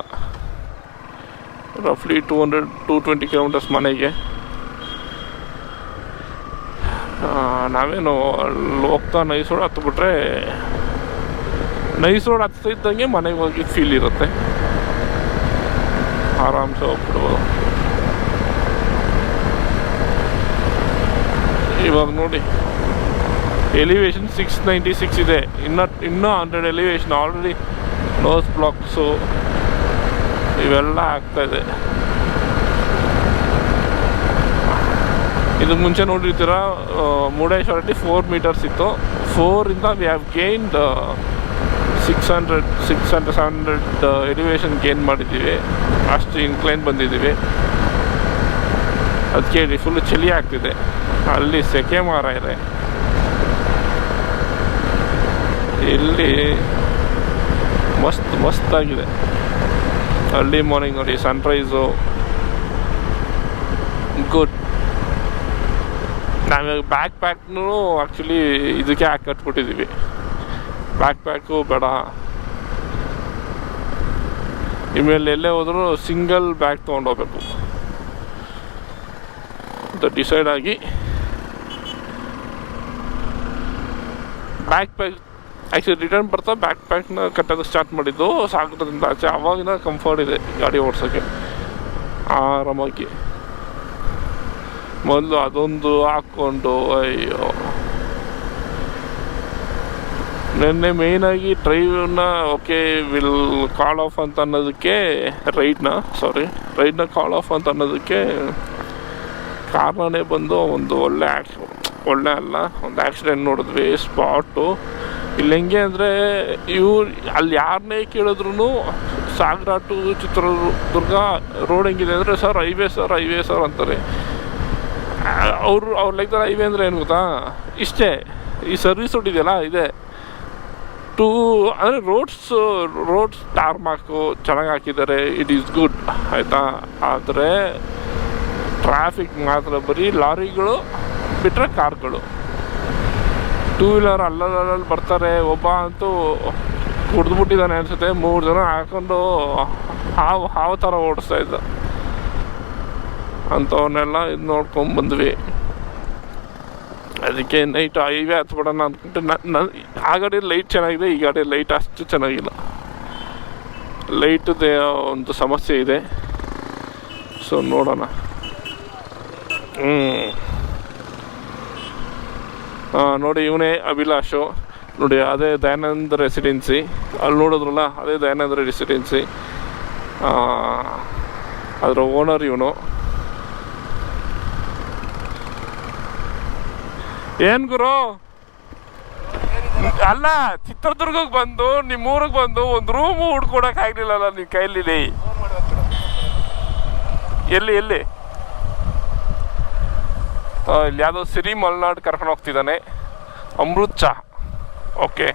ರಫ್ಲಿ 220 ಕಿಲೋಮೀಟರ್ಸ್ ಮನೆಗೆ. ನಾವೇನು ಅಲ್ಲಿ ಹೋಗ್ತಾ ನೈಸ್ ರೋಡ್ ಹತ್ಬಿಟ್ರೆ, ನೈಸ್ ರೋಡ್ ಹತ್ತಿದ್ದಂಗೆ ಮನೆಗೆ ಹೋಗಿ ಫೀಲ್ ಇರುತ್ತೆ. ಆರಾಮ್ಸೆ ಹೋಗ್ಬಿಡ್ಬೋದು. ಇವಾಗ ನೋಡಿ ಎಲಿವೇಶನ್ 696 ಇದೆ. ಇನ್ನೂ 100 ಎಲಿವೇಶನ್. ಆಲ್ರೆಡಿ ನೋಸ್ ಬ್ಲಾಕ್ಸು ಇವೆಲ್ಲ ಆಗ್ತಾಯಿದೆ. ಇದಕ್ಕೆ ಮುಂಚೆ ನೋಡಿರ್ತೀರ ಮುರುಡೇಶ್ವರಲ್ಲಿ 4 ಮೀಟರ್ಸ್ ಇತ್ತು. 4ರಿಂದ we have gained 600-700 elevation gain ಮಾಡಿದ್ದೀವಿ. ಅಷ್ಟು ಇನ್ಕ್ಲೈನ್ ಬಂದಿದ್ದೀವಿ. ಅದಕ್ಕೆ ಹೇಳಿ ಫುಲ್ಲು ಚಳಿ ಆಗ್ತಿದೆ. ಅಲ್ಲಿ ಸೆಕೆ ಮಾರ ಇದೆ. ಇಲ್ಲಿ ಮಸ್ತಾಗಿದೆ. ಅರ್ಲಿ ಮಾರ್ನಿಂಗ್ ನೋಡಿ ಸನ್ರೈಸು ಗುಡ್. ನಾವಿವಾಗ ಬ್ಯಾಕ್ ಪ್ಯಾಕ್ನೂ ಆ್ಯಕ್ಚುಲಿ ಇದಕ್ಕೆ ಹಾಕಿ ಕಟ್ಬಿಟ್ಟಿದ್ದೀವಿ. ಬ್ಯಾಕ್ ಪ್ಯಾಕು ಬೇಡ, ಇಮೇಲೆ ಎಲ್ಲೇ ಹೋದರೂ ಸಿಂಗಲ್ ಬ್ಯಾಗ್ ತೊಗೊಂಡೋಗ್ಬೇಕು ಅಂತ ಡಿಸೈಡ್ ಆಗಿ ಬ್ಯಾಕ್ ಪ್ಯಾಕ್ ಆ್ಯಕ್ಚುಲಿ ರಿಟರ್ನ್ ಬರ್ತಾ ಬ್ಯಾಕ್ ಪ್ಯಾಕ್ನ ಕಟ್ಟೋದು ಸ್ಟಾರ್ಟ್ ಮಾಡಿದ್ದು ಸಾಗರದಿಂದ ಆಚೆ. ಆವಾಗಿನ ಕಂಫರ್ಟ್ ಇದೆ ಗಾಡಿ ಓಡಿಸೋಕ್ಕೆ ಆರಾಮಾಗಿ. ಮೊದಲು ಅದೊಂದು ಹಾಕ್ಕೊಂಡು ಅಯ್ಯೋ. ನೆನ್ನೆ ಮೇಯ್ನಾಗಿ ಡ್ರೈವ್ನ ಓಕೆ ವಿಲ್ ಕಾಲ್ ಆಫ್ ಅಂತ ಅನ್ನೋದಕ್ಕೆ ರೈಡ್ನ ಕಾಲ್ ಆಫ್ ಅಂತ ಅನ್ನೋದಕ್ಕೆ ಕಾರಣನೇ ಬಂದು ಒಂದು ಒಳ್ಳೆ ಅಲ್ಲ ಒಂದು ಆಕ್ಸಿಡೆಂಟ್ ನೋಡಿದ್ವಿ ಸ್ಪಾಟು. ಇಲ್ಲಿ ಹೆಂಗೆ ಅಂದರೆ ಅಲ್ಲಿ ಯಾರನ್ನೇ ಕೇಳಿದ್ರು ಸಾಗರ ಟು ಚಿತ್ರದುರ್ಗ ರೋಡ್ ಹೆಂಗಿದೆ ಅಂದರೆ ಸರ್ ಹೈವೇ ಸರ್ ಅಂತಾರೆ. ಅವ್ರ ಲೆಕ್ಕದಲ್ಲಿ ಹೈವೇ ಅಂದರೆ ಏನು ಗೊತ್ತಾ, ಇಷ್ಟೇ ಈ ಸರ್ವಿಸ್ ರೋಡ್ ಇದೆಯಲ್ಲ ಇದೆ ಅಂದರೆ ರೋಡ್ಸ್ ಟಾರ್ಮಾಕು ಚೆನ್ನಾಗಿ ಹಾಕಿದ್ದಾರೆ, ಇಟ್ ಈಸ್ ಗುಡ್ ಆಯಿತಾ. ಆದರೆ ಟ್ರಾಫಿಕ್ ಮಾತ್ರ ಬರೀ ಲಾರಿಗಳು ಬಿಟ್ಟರೆ ಕಾರ್ಗಳು, ಟೂ ವೀಲರ್ ಅಲ್ಲಲ್ಲಿ ಬರ್ತಾರೆ. ಒಬ್ಬ ಅಂತೂ ಕುಡಿದ್ಬಿಟ್ಟಿದ್ದಾನೆ ಅನಿಸುತ್ತೆ, 3 ಜನ ಹಾಕೊಂಡು ಹಾವು ಥರ ಓಡಿಸ್ತಾ ಇದ್ದ. ಅಂಥವನ್ನೆಲ್ಲ ಇದು ನೋಡ್ಕೊಂಬಂದ್ವಿ. ಅದಕ್ಕೆ ನೈಟ್ ಹೈವೇ ಹತ್ಬಿಡೋಣ ಅಂದ್ಬಿಟ್ಟು ಆ ಗಾಡಿ ಲೈಟ್ ಚೆನ್ನಾಗಿದೆ, ಈ ಗಾಡಿ ಲೈಟ್ ಅಷ್ಟು ಚೆನ್ನಾಗಿಲ್ಲ. ಲೈಟ್ದೇ ಒಂದು ಸಮಸ್ಯೆ ಇದೆ. ಸೊ ನೋಡೋಣ. ನೋಡಿ ಇವನೇ ಅಭಿಲಾಷು ನೋಡಿ, ಅದೇ ದಯಾನಂದ ರೆಸಿಡೆನ್ಸಿ, ಅಲ್ಲಿ ನೋಡಿದ್ರಲ್ಲ ಅದೇ ದಯಾನಂದ ರೆಸಿಡೆನ್ಸಿ, ಅದರ ಓನರ್ ಇವನು. ಏನು ಗುರು ಅಲ್ಲ, ಚಿತ್ರದುರ್ಗಕ್ಕೆ ಬಂದು ನಿಮ್ಮೂರಿಗೆ ಬಂದು ಒಂದು ರೂಮು ಹುಡ್ಕೊಡಕ್ಕೆ ಆಗ್ಲಿಲ್ಲಲ್ಲ ನಿಮ್ಮ ಕೈಲಿ. ಎಲ್ಲಿ ಇಲ್ಲಿ ಯಾವುದೋ ಸಿರಿ ಮಲೆನಾಡು ಕರ್ಕೊಂಡು ಹೋಗ್ತಿದ್ದಾನೆ, ಅಮೃತ್ ಚಾ. ಓಕೆ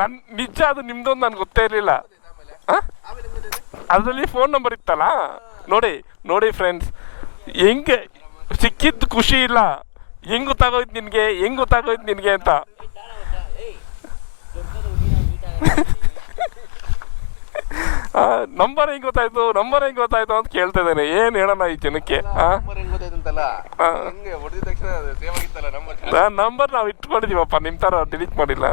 ನನ್ನ ನಿಜ ಅದು ನಿಮ್ದೊಂದು ನನಗೆ ಗೊತ್ತೇ ಇರಲಿಲ್ಲ. ಅದರಲ್ಲಿ ಫೋನ್ ನಂಬರ್ ಇತ್ತಲ್ಲ. ನೋಡಿ ಫ್ರೆಂಡ್ಸ್, ಹೆಂಗೆ ಸಿಕ್ಕಿದ್ದು ಖುಷಿ ಇಲ್ಲ, ಹೆಂಗೆ ಗೊತ್ತಾಗೋಯ್ತು ನಿನಗೆ ಅಂತ. ನಂಬರ್ ಹೆಂಗ್ ಗೊತ್ತಾಯ್ತು ಅಂತ ಕೇಳ್ತಾ ಇದ್ದೇನೆ. ಏನ್ ಹೇಳೋಣ ಈ ಜನಕ್ಕೆ? ನಂಬರ್ ನಾವು ಇಟ್ಕೊಂಡಿದೀವಪ್ಪ, ನಿಮ್ ತರ ಡಿಲೀಟ್ ಮಾಡಿಲ್ಲ.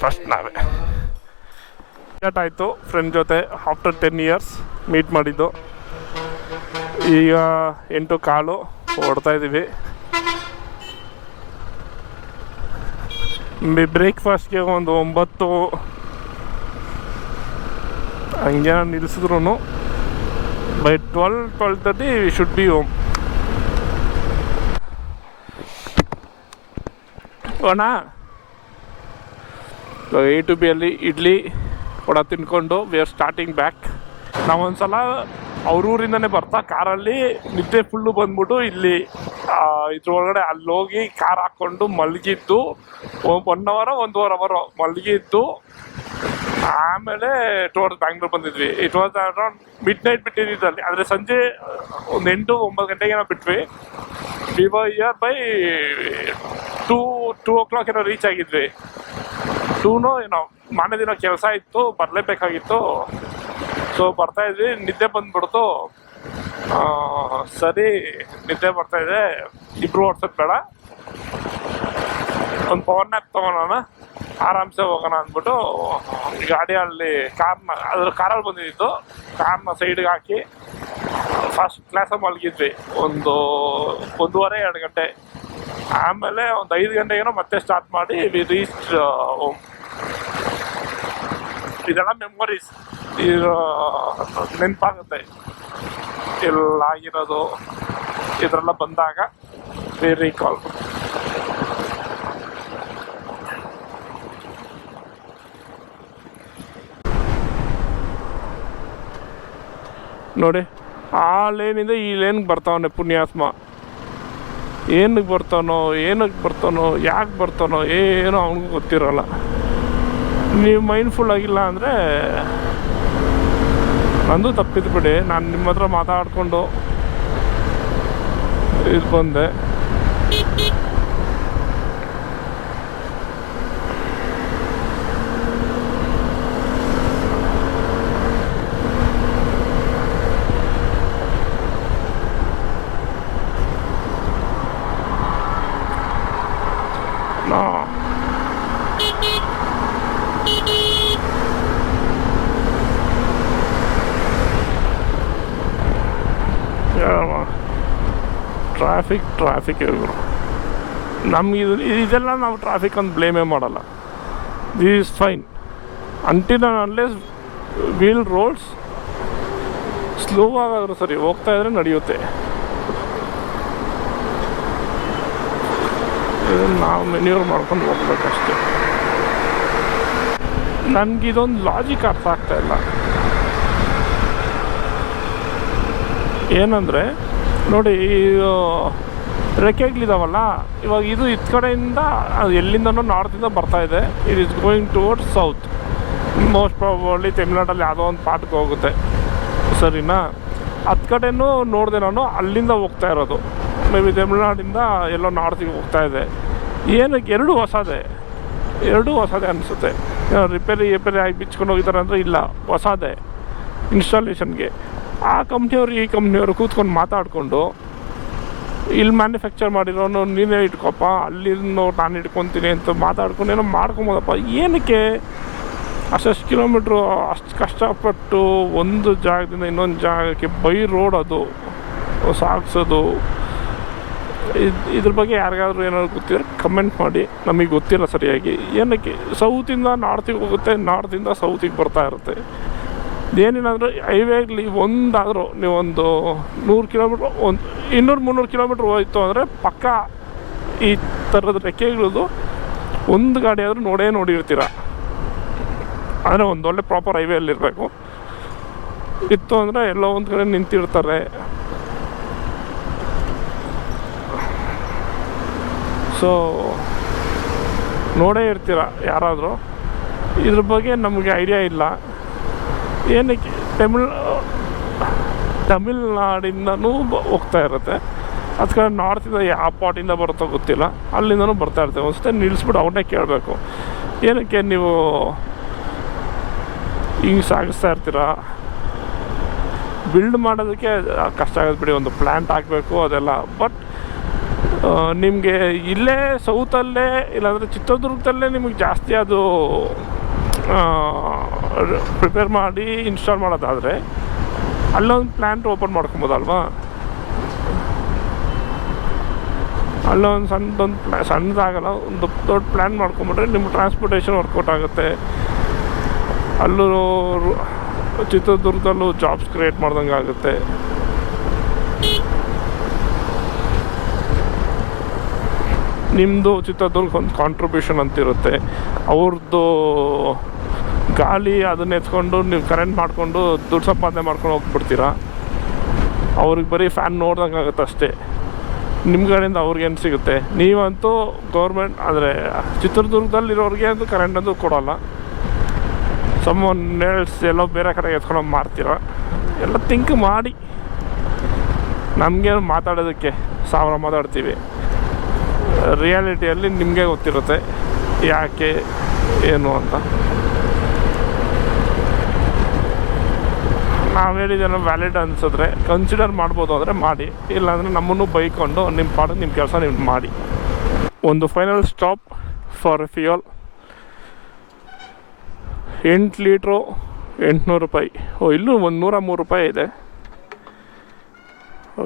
ಫಸ್ಟ್ ನಾವೇ ಆಯಿತು ಫ್ರೆಂಡ್ ಜೊತೆ ಆಫ್ಟರ್ 10 years ಮೀಟ್ ಮಾಡಿದ್ದು. ಈಗ 8:15 ಹೊಡ್ತಾ ಇದ್ದೀವಿ. ಬ್ರೇಕ್ಫಾಸ್ಟ್ಗೆ ಒಂದು 9 ಹಂಗೆ ನಿಲ್ಲಿಸಿದ್ರು. By 12:30 we should be home. ಅಣ್ಣ A to B ಅಲ್ಲಿ ಇಡ್ಲಿ ವಡ ತಿನ್ಕೊಂಡು ವಿ ಆರ್ ಸ್ಟಾರ್ಟಿಂಗ್ ಬ್ಯಾಕ್. ನಾವೊಂದ್ಸಲ ಅವ್ರ ಊರಿಂದನೇ ಬರ್ತಾ ಕಾರಲ್ಲಿ ನಿದ್ದೆ ಫುಲ್ಲು ಬಂದ್ಬಿಟ್ಟು ಇಲ್ಲಿ ಇದ್ರೊಳಗಡೆ ಅಲ್ಲಿ ಹೋಗಿ ಕಾರ್ ಹಾಕ್ಕೊಂಡು ಮಲಗಿದ್ದು 1 hour 1.5 hour ಮಲಗಿದ್ದು. ಆಮೇಲೆ ಟುವರ್ಡ್ಸ್ ಬ್ಯಾಂಗ್ಳೂರ್ ಬಂದಿದ್ವಿ. It was around midnight ಬಿಟ್ಟಿದ್ದಲ್ಲಿ, ಆದರೆ ಸಂಜೆ ಒಂದು 8-9 ಗಂಟೆಗೆ ನಾವು ಬಿಟ್ವಿ. We were here by 2 o'clock ಏನೋ ರೀಚ್ ಆಗಿದ್ವಿ. 2 ಏನೋ ಮಾರನೇ ದಿನ ಕೆಲಸ ಇತ್ತು, ಬರಲೇಬೇಕಾಗಿತ್ತು. ಸೊ ಬರ್ತಾಯಿದ್ವಿ, ನಿದ್ದೆ ಬಂದ್ಬಿಡ್ತು. ಸರಿ ನಿದ್ದೆ ಬರ್ತಾಯಿದೆ, ಇಬ್ಬರು ಓಡ್ಸೋದು ಬೇಡ, ಒಂದು ಪವರ್ ನ್ಯಾಪ್ ತೊಗೊಳೋಣ, ಆರಾಮ್ಸೆ ಹೋಗೋಣ ಅಂದ್ಬಿಟ್ಟು ಗಾಡಿಯಲ್ಲಿ ಅದ್ರ ಕಾರಲ್ಲಿ ಬಂದಿದ್ದು ಕಾರ್ನ ಸೈಡ್ಗೆ ಹಾಕಿ ಫಸ್ಟ್ ಕ್ಲಾಸಲ್ಲಿ ಮಲಗಿದ್ವಿ ಒಂದು 1.5-2 ಗಂಟೆ. ಆಮೇಲೆ ಒಂದು 5 ಗಂಟೆಗೇನೋ ಮತ್ತೆ ಸ್ಟಾರ್ಟ್ ಮಾಡಿ ವಿ ರೀಚ್ ಹೋಮ್. ಇದೆಲ್ಲ ಮೆಮೊರೀಸ್, ಇದು ನೆನಪಾಗುತ್ತೆ ಎಲ್ಲ ಆಗಿರೋದು. ಇದರೆಲ್ಲ ಬಂದಾಗ ವಿ ರೀಕಾಲ್. ನೋಡಿ, ಆ ಲೇನಿಂದ ಈ ಲೇನ್ಗೆ ಬರ್ತಾವನೆ ಪುಣ್ಯಾತ್ಮ. ಏನಕ್ಕೆ ಬರ್ತಾನೋ ಯಾಕೆ ಬರ್ತಾನೋ ಏನೋ ಅವನಿಗೂ ಗೊತ್ತಿರೋಲ್ಲ. ನೀವು ಮೈಂಡ್ಫುಲ್ ಆಗಿಲ್ಲ ಅಂದರೆ ನಂದು ತಪ್ಪಿದ್ದು ಬಿಡಿ. ನಾನು ನಿಮ್ಮ ಹತ್ರ ಮಾತಾಡಿಕೊಂಡು ಇದು ಬಂದೆ. ಟ್ರಾಫಿಕ್ ಇವರು ನಮ್ಗೆ ಇದೆಲ್ಲ ನಾವು ಟ್ರಾಫಿಕ್ ಅಂತ ಬ್ಲೇಮೇ ಮಾಡಲ್ಲ. This is fine until unless we'll roads slow ಆಗಾದರೂ ಸರಿ ಹೋಗ್ತಾ ಇದ್ರೆ ನಡೆಯುತ್ತೆ. ನಾವು ಮೆನ್ಯೂರ್ ಮಾಡ್ಕೊಂಡು ಹೋಗ್ಬೇಕಷ್ಟೆ. ನನಗಿದೊಂದು ಲಾಜಿಕ್ ಅರ್ಥ ಆಗ್ತಾ ಇಲ್ಲ. ಏನಂದರೆ ನೋಡಿ, ಈ ರೆಕ್ಕೆಗಳಿದಾವಲ್ಲ, ಇವಾಗ ಇದು ಇತ್ತ ಕಡೆಯಿಂದ ಎಲ್ಲಿಂದನೋ ನಾರ್ತಿಂದ ಬರ್ತಾ ಇದೆ. It is going towards south. Most probably ತಮಿಳ್ನಾಡಲ್ಲಿ ಯಾವುದೋ ಒಂದು ಪಾರ್ಟ್ಗೆ ಹೋಗುತ್ತೆ, ಸರಿನಾ? ಹತ್ತು ಕಡೆನೂ ನೋಡಿದೆ ನಾನು, ಅಲ್ಲಿಂದ ಹೋಗ್ತಾ ಇರೋದು. ಮೇ ಬಿ ತಮಿಳ್ನಾಡಿಂದ ಎಲ್ಲೋ ನಾರ್ತಿಗೆ ಹೋಗ್ತಾ ಇದೆ. ಏನಕ್ಕೆ ಎರಡೂ ಹೊಸದೇ ಅನಿಸುತ್ತೆ. ರಿಪೇರಿ ಆಗಿ ಬಿಚ್ಕೊಂಡು ಹೋಗಿದ್ದಾರೆ ಅಂದರೆ ಇಲ್ಲ, ಹೊಸದೇ ಇನ್ಸ್ಟಾಲೇಷನ್ಗೆ. ಆ ಕಂಪ್ನಿಯವರು ಈ ಕಂಪ್ನಿಯವರು ಕೂತ್ಕೊಂಡು ಮಾತಾಡಿಕೊಂಡು, ಇಲ್ಲಿ ಮ್ಯಾನುಫ್ಯಾಕ್ಚರ್ ಮಾಡಿರೋನು ನೀನೇ ಇಟ್ಕೊಪ್ಪ, ಅಲ್ಲಿಂದ ನಾನು ಇಟ್ಕೊತೀನಿ ಅಂತ ಮಾತಾಡ್ಕೊಂಡು ಏನೋ ಮಾಡ್ಕೊಬೋದಪ್ಪ. ಏನಕ್ಕೆ ಅಷ್ಟು ಕಿಲೋಮೀಟ್ರು ಅಷ್ಟು ಕಷ್ಟಪಟ್ಟು ಒಂದು ಜಾಗದಿಂದ ಇನ್ನೊಂದು ಜಾಗಕ್ಕೆ ಬೈ ರೋಡ್ ಅದು ಸಾಗಿಸೋದು? ಇದ್ರ ಬಗ್ಗೆ ಯಾರಿಗಾದ್ರೂ ಏನಾದ್ರು ಗೊತ್ತಿದ್ರೆ ಕಮೆಂಟ್ ಮಾಡಿ. ನಮಗೆ ಗೊತ್ತಿಲ್ಲ ಸರಿಯಾಗಿ ಏನಕ್ಕೆ ಸೌತಿಂದ ನಾರ್ತಿಗೆ ಹೋಗುತ್ತೆ, ನಾರ್ತಿಂದ ಸೌತಿಗೆ ಬರ್ತಾ ಇರುತ್ತೆ. ಏನೇನಾದರೂ ಹೈವೇಲಿ ಒಂದಾದರೂ ನೀವೊಂದು 100 ಕಿಲೋಮೀಟ್ರ್, ಒಂದು 200-300 ಕಿಲೋಮೀಟ್ರ್ ಹೋಯ್ತು ಅಂದರೆ ಪಕ್ಕ ಈ ಥರದ ರೆಕ್ಕೆಗಳದು ಒಂದು ಗಾಡಿ ಆದರೂ ನೋಡಿರ್ತೀರ. ಅಂದರೆ ಒಂದೊಳ್ಳೆ ಪ್ರಾಪರ್ ಹೈವೇಲಿರಬೇಕು. ಇತ್ತು ಅಂದರೆ ಎಲ್ಲೋ ಒಂದು ಕಡೆ ನಿಂತಿರ್ತಾರೆ. ಸೊ ನೋಡೇ ಇರ್ತೀರ ಯಾರಾದರೂ. ಇದ್ರ ಬಗ್ಗೆ ನಮಗೆ ಐಡಿಯಾ ಇಲ್ಲ. ಏನಕ್ಕೆ ತಮಿಳ್ನಾಡಿಂದನೂ ಹೋಗ್ತಾ ಇರುತ್ತೆ, ಅದು ಕಡೆ ನಾರ್ತಿಂದ ಯಾವ ಪಾಟಿಂದ ಬರುತ್ತೋ ಗೊತ್ತಿಲ್ಲ, ಅಲ್ಲಿಂದನೂ ಬರ್ತಾ ಇರ್ತೇವೆ. ಒಂದ್ಸತಿ ನಿಲ್ಲಿಸ್ಬಿಟ್ಟು ಅವನ್ನೇ ಕೇಳಬೇಕು, ಏನಕ್ಕೆ ನೀವು ಹಿಂಗೆ ಸಾಗಿಸ್ತಾ ಇರ್ತೀರ? ಬಿಲ್ಡ್ ಮಾಡೋದಕ್ಕೆ ಕಷ್ಟ ಆಗೋದು ಬಿಡಿ, ಒಂದು ಪ್ಲ್ಯಾಂಟ್ ಹಾಕಬೇಕು ಅದೆಲ್ಲ. ಬಟ್ ನಿಮಗೆ ಇಲ್ಲೇ ಸೌತಲ್ಲೇ ಇಲ್ಲಾಂದರೆ ಚಿತ್ರದುರ್ಗದಲ್ಲೇ ನಿಮಗೆ ಜಾಸ್ತಿ ಅದು ಪ್ರಿಪೇರ್ ಮಾಡಿ ಇನ್ಸ್ಟಾಲ್ ಮಾಡೋದಾದರೆ ಅಲ್ಲೊಂದು ಪ್ಲ್ಯಾಂಟ್ ಓಪನ್ ಮಾಡ್ಕೊಬೋದಲ್ವಾ? ಅಲ್ಲೊಂದು ಸಣ್ಣದಾಗಲ್ಲ, ಒಂದು ದೊಡ್ಡ ಪ್ಲ್ಯಾನ್ ಮಾಡ್ಕೊಂಬಿಟ್ರೆ ನಿಮ್ಮ ಟ್ರಾನ್ಸ್ಪೋರ್ಟೇಷನ್ ವರ್ಕೌಟ್ ಆಗುತ್ತೆ. ಅಲ್ಲೂ ಚಿತ್ರದುರ್ಗದಲ್ಲೂ ಜಾಬ್ಸ್ ಕ್ರಿಯೇಟ್ ಮಾಡ್ದಂಗೆ ಆಗುತ್ತೆ. ನಿಮ್ಮದು ಚಿತ್ರದುರ್ಗ ಒಂದು ಕಾಂಟ್ರಿಬ್ಯೂಷನ್ ಅಂತಿರುತ್ತೆ, ಅವ್ರದ್ದು ಗಾಳಿ ಅದನ್ನ ಎತ್ಕೊಂಡು ನೀವು ಕರೆಂಟ್ ಮಾಡಿಕೊಂಡು ದುಡ್ಡು ಸಂಪಾದನೆ ಮಾಡ್ಕೊಂಡು ಹೋಗ್ಬಿಡ್ತೀರ. ಅವ್ರಿಗೆ ಬರೀ ಫ್ಯಾನ್ ನೋಡ್ದಂಗೆ ಆಗುತ್ತೆ ಅಷ್ಟೇ. ನಿಮ್ಮ ಕಡೆಯಿಂದ ಅವ್ರಿಗೇನು ಸಿಗುತ್ತೆ? ನೀವಂತೂ ಗೌರ್ಮೆಂಟ್ ಅಂದರೆ ಚಿತ್ರದುರ್ಗದಲ್ಲಿರೋರಿಗೆ ಅಂತೂ ಕರೆಂಟ್ ಅಂತೂ ಕೊಡೋಲ್ಲ. ಸಮ್ಮನ್ ನೇಲ್ಸ್ ಎಲ್ಲೋ ಬೇರೆ ಕಡೆಗೆ ಎತ್ಕೊಂಡು ಮಾರ್ತೀರ. ಎಲ್ಲ ಥಿಂಕ್ ಮಾಡಿ. ನಮಗೇನು ಮಾತಾಡೋದಕ್ಕೆ 1000 ಮಾತಾಡ್ತೀವಿ. ರಿಯಾಲಿಟಿಯಲ್ಲಿ ನಿಮಗೆ ಗೊತ್ತಿರುತ್ತೆ ಯಾಕೆ ಏನು ಅಂತ. ನಾವು ಹೇಳಿದ್ದೇನೋ ವ್ಯಾಲಿಡ್ ಅನಿಸಿದ್ರೆ ಕನ್ಸಿಡರ್ ಮಾಡ್ಬೋದು ಅಂದರೆ ಮಾಡಿ, ಇಲ್ಲಾಂದರೆ ನಮ್ಮನ್ನು ಬೈಕೊಂಡು ನಿಮ್ಮ ಪಾಡು ನಿಮ್ಮ ಕೆಲಸ ನೀವು ಮಾಡಿ. ಒಂದು final stop for fuel. 8 litre 800 ರೂಪಾಯಿ. ಇಲ್ಲೂ ಒಂದು 103 ರೂಪಾಯಿ ಇದೆ.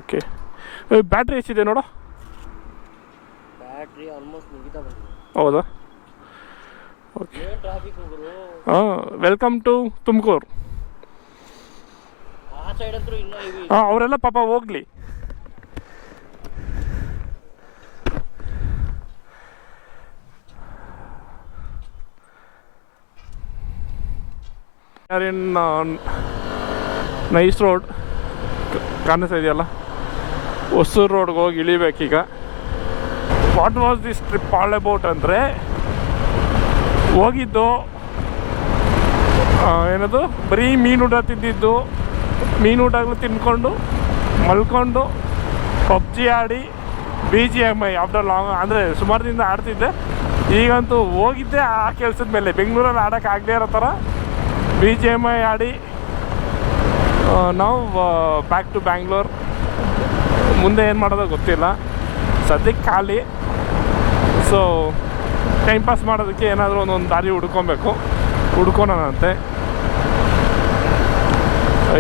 ಓಕೆ, ಬ್ಯಾಟ್ರಿ ಎಷ್ಟಿದೆ ನೋಡು? ಬ್ಯಾಟ್ರಿ ಆಲ್ಮೋಸ್ಟ್ ಮುಗಿತಾ ಬಂದಿದೆ. ಹೌದಾ? ಓಕೆ. ಹಾಂ, ವೆಲ್ಕಮ್ ಟು ತುಮಕೂರು. ಆ ಸೈಡ್ ಅಂತೂ ಇನ್ನೂ ಹಾಂ, ಅವರೆಲ್ಲ ಪಾಪ ಹೋಗ್ಲಿ. ನೈಸ್ ರೋಡ್ ಕಾಣಿಸ್ತಾ ಇದೆಯಲ್ಲ, ಹೊಸೂರು ರೋಡ್ಗೆ ಹೋಗಿ ಇಳಿಬೇಕೀಗ. What was this trip all about ಅಂದರೆ, ಹೋಗಿದ್ದು ಏನದು ಬರೀ ಮೀನೂಟ ತಿಂದಿದ್ದು, ಮೀನೂಟಗಳು ತಿನ್ಕೊಂಡು ಮಲ್ಕೊಂಡು ಪಬ್ಜಿ ಆಡಿ BGMI ಆಫ್ಟರ್ ಲಾಂಗ್ ಅಂದರೆ ಸುಮಾರು ದಿನ ಆಡ್ತಿದ್ದೆ. ಈಗಂತೂ ಹೋಗಿದ್ದೆ ಆ ಕೆಲಸದ ಮೇಲೆ. ಬೆಂಗಳೂರಲ್ಲಿ ಆಡೋಕ್ಕೆ ಆಗದೇ ಇರೋ ಥರ BGMI ಆಡಿ ನಾವು ಬ್ಯಾಕ್ ಟು ಬ್ಯಾಂಗ್ಳೂರ್. ಮುಂದೆ ಏನು ಮಾಡೋದೋ ಗೊತ್ತಿಲ್ಲ, ಸದ್ಯಕ್ಕೆ ಖಾಲಿ. ಸೊ ಟೈಮ್ ಪಾಸ್ ಮಾಡೋದಕ್ಕೆ ಏನಾದರೂ ಒಂದೊಂದು ದಾರಿ ಹುಡ್ಕೊಳೋಣಂತೆ.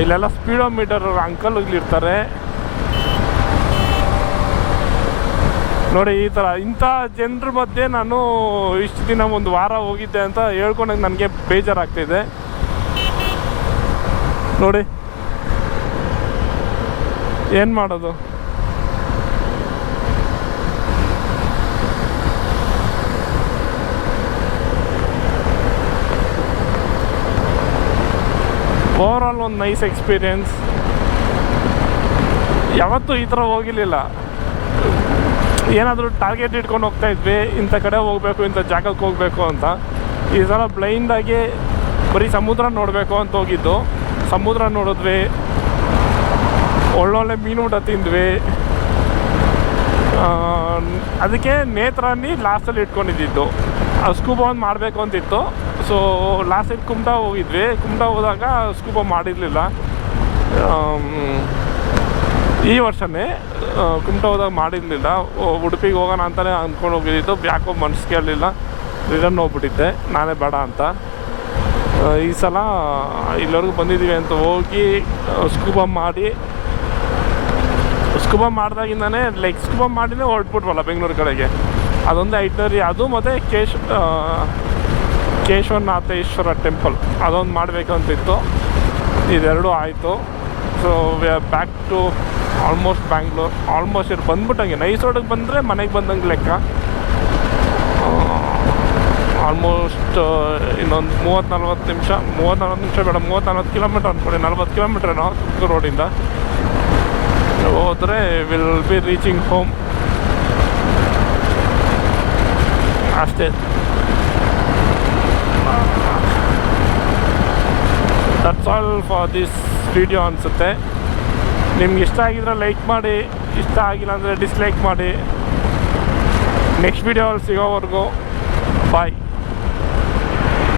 ಇಲ್ಲೆಲ್ಲ ಸ್ಪೀಡೋಮೀಟರ್ ಅಂಕಲ್ಗಳಿರ್ತಾರೆ. ನೋಡಿ ಈ ಥರ ಇಂಥ ಜನರ ಮಧ್ಯೆ ನಾನು ಇಷ್ಟು ದಿನ ಒಂದು ವಾರ ಹೋಗಿದ್ದೆ ಅಂತ ಹೇಳ್ಕೊಂಡಾಗ ನನಗೆ ಬೇಜಾರಾಗ್ತಿದೆ ನೋಡಿ. ಏನು ಮಾಡೋದು? ಓವರಾಲ್ ಒಂದು ನೈಸ್ ಎಕ್ಸ್ಪೀರಿಯನ್ಸ್. ಯಾವತ್ತೂ ಈ ಥರ ಹೋಗಿರಲಿಲ್ಲ. ಏನಾದರೂ ಟಾರ್ಗೆಟ್ ಇಟ್ಕೊಂಡು ಹೋಗ್ತಾ ಇದ್ವಿ, ಇಂಥ ಕಡೆ ಹೋಗಬೇಕು, ಇಂಥ ಜಾಗಕ್ಕೆ ಹೋಗಬೇಕು ಅಂತ. ಈ ಸಲ ಬ್ಲೈಂಡಾಗಿ ಬರೀ ಸಮುದ್ರ ನೋಡಬೇಕು ಅಂತ ಹೋಗಿದ್ದು. ಸಮುದ್ರ ನೋಡಿದ್ವಿ, ಒಳ್ಳೊಳ್ಳೆ ಮೀನೂಟ ತಿಂದ್ವಿ. ಅದಕ್ಕೆ ನೇತ್ರಾನಿ ಲಾಸ್ಟಲ್ಲಿ ಇಟ್ಕೊಂಡಿದ್ದು. ಸ್ಕೂಬಾ ಒಂದು ಮಾಡಬೇಕು ಅಂತಿತ್ತು. ಸೊ ಲಾಸ್ಟಿಗೆ ಕುಮಟಾ ಹೋಗಿದ್ವಿ. ಕುಮಟಾ ಹೋದಾಗ ಸ್ಕೂಬಾ ಮಾಡಿರಲಿಲ್ಲ. ಈ ವರ್ಷವೇ ಕುಮಟಾ ಹೋದಾಗ ಮಾಡಿರಲಿಲ್ಲ. ಉಡುಪಿಗೆ ಹೋಗೋಣ ಅಂತಲೇ ಅಂದ್ಕೊಂಡು ಹೋಗಿದ್ದು. ಯಾಕೋ ಮನಸ್ಸು ಕೇಳಲಿಲ್ಲ, ರಿಟರ್ನ್ ಹೋಗ್ಬಿಟ್ಟಿದ್ದೆ ನಾನೇ ಬೇಡ ಅಂತ. ಈ ಸಲ ಇಲ್ಲಿವರೆಗೂ ಬಂದಿದ್ದೀವಿ ಅಂತ ಹೋಗಿ ಸ್ಕೂಬಾ ಮಾಡಿದಾಗಿಂದನೇ ಸ್ಕೂಬಾ ಮಾಡಿನೇ ಹೊರಟ್ಬಿಟ್ವಲ್ಲ ಬೆಂಗಳೂರು ಕಡೆಗೆ. ಅದೊಂದು ಐಟ್ನರಿ, ಅದು ಮತ್ತು ಕೇಶವನಾಥೇಶ್ವರ ಟೆಂಪಲ್ ಅದೊಂದು ಮಾಡಬೇಕು ಅಂತಿತ್ತು. ಇದೆರಡೂ ಆಯಿತು. So we are back to almost Bangalore. Almost ಇಲ್ಲಿ ಬಂದ್ಬಿಟ್ಟಂಗೆ. ನೈಸ್ ರೋಡಿಗೆ ಬಂದರೆ ಮನೆಗೆ ಬಂದಂಗೆ ಲೆಕ್ಕ. ಆಲ್ಮೋಸ್ಟ್ ಇನ್ನೊಂದು 30-40 ನಿಮಿಷ ಬೇಡ, 30-40 ಕಿಲೋಮೀಟ್ರ್ ಅಂದ್ಕೊಳ್ಳಿ. 40 ಕಿಲೋಮೀಟ್ರೇನೋ ತುಮಕೂರು ರೋಡಿಂದ ಹೋದರೆ ವಿಲ್ ಬಿ ರೀಚಿಂಗ್ ಹೋಮ್ ಅಷ್ಟೇ. That's all for this video ಅನಿಸುತ್ತೆ. ನಿಮ್ಗೆ ಇಷ್ಟ ಆಗಿದ್ರೆ ಲೈಕ್ ಮಾಡಿ, ಇಷ್ಟ ಆಗಿಲ್ಲ ಅಂದರೆ ಡಿಸ್ಲೈಕ್ ಮಾಡಿ. ನೆಕ್ಸ್ಟ್ ವಿಡಿಯೋಲ್ಲಿ ಸಿಗೋವರೆಗೂ ಬಾಯ್.